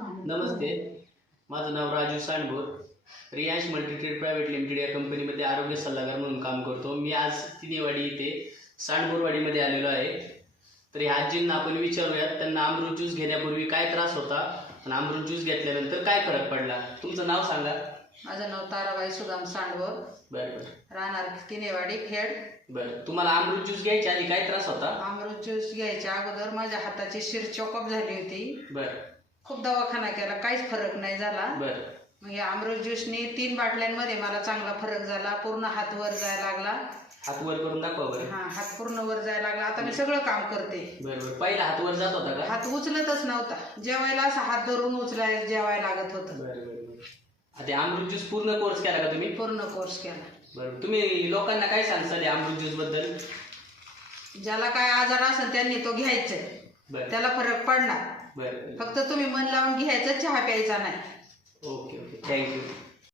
नमस्ते, माझं नाव Raju Sandbhor. Riyansh multitrade private limited या कंपनीमध्ये आरोग्य सल्लागार म्हणून काम करतो. मी आज तिनेवाडी इथे सांडभोरवाडीमध्ये आलेलो आहे. तर ह्या आजींना आपण विचारूयात त्यांना अमृत ज्यूस घेण्यापूर्वी काय त्रास होता आणि अमृत ज्यूस घेतल्यानंतर काय फरक पडला. तुमचं नाव सांगा. माझं नाव ताराबाई सुदाम सांडभोर. बरं, राहणार तिनेवाडी खेड. बरं. तुम्हाला अमृत ज्यूस घ्यायच्या आधी काय त्रास होता? अमृत ज्यूस घ्यायच्या अगोदर माझ्या हाताची शिर चोकअप झाली होती. बरं. खूप दवाखाना केला, काहीच फरक नाही झाला. बरं. मग या अमृत ज्यूसने 3 बाटल्यांमध्ये मला चांगला फरक झाला. पूर्ण हात वर जायला लागला. हात वर करून दाखवा बरं. हा, हात पूर्ण वर जायला लागला. आता मी सगळं काम करते. बरोबर. पहिला हात वर जात होता का? हात उचलतच नव्हता. जेवायला असा हात धरून उचलाय जेवायला लागत होतं. बरं बरं बरं. आता अमृत ज्यूस पूर्ण कोर्स केला का तुम्ही? पूर्ण कोर्स केला. बरं. तुम्ही लोकांना काय सांगताल अमृत ज्यूस बद्दल? ज्याला काय आजार असेल त्यांनी तो घ्यायचा, बरं. त्याला फरक पडणार. बरं. फक्त तुम्ही मन लावून घ्यायचं, चहा प्यायचा नाही. Okay okay, thank you.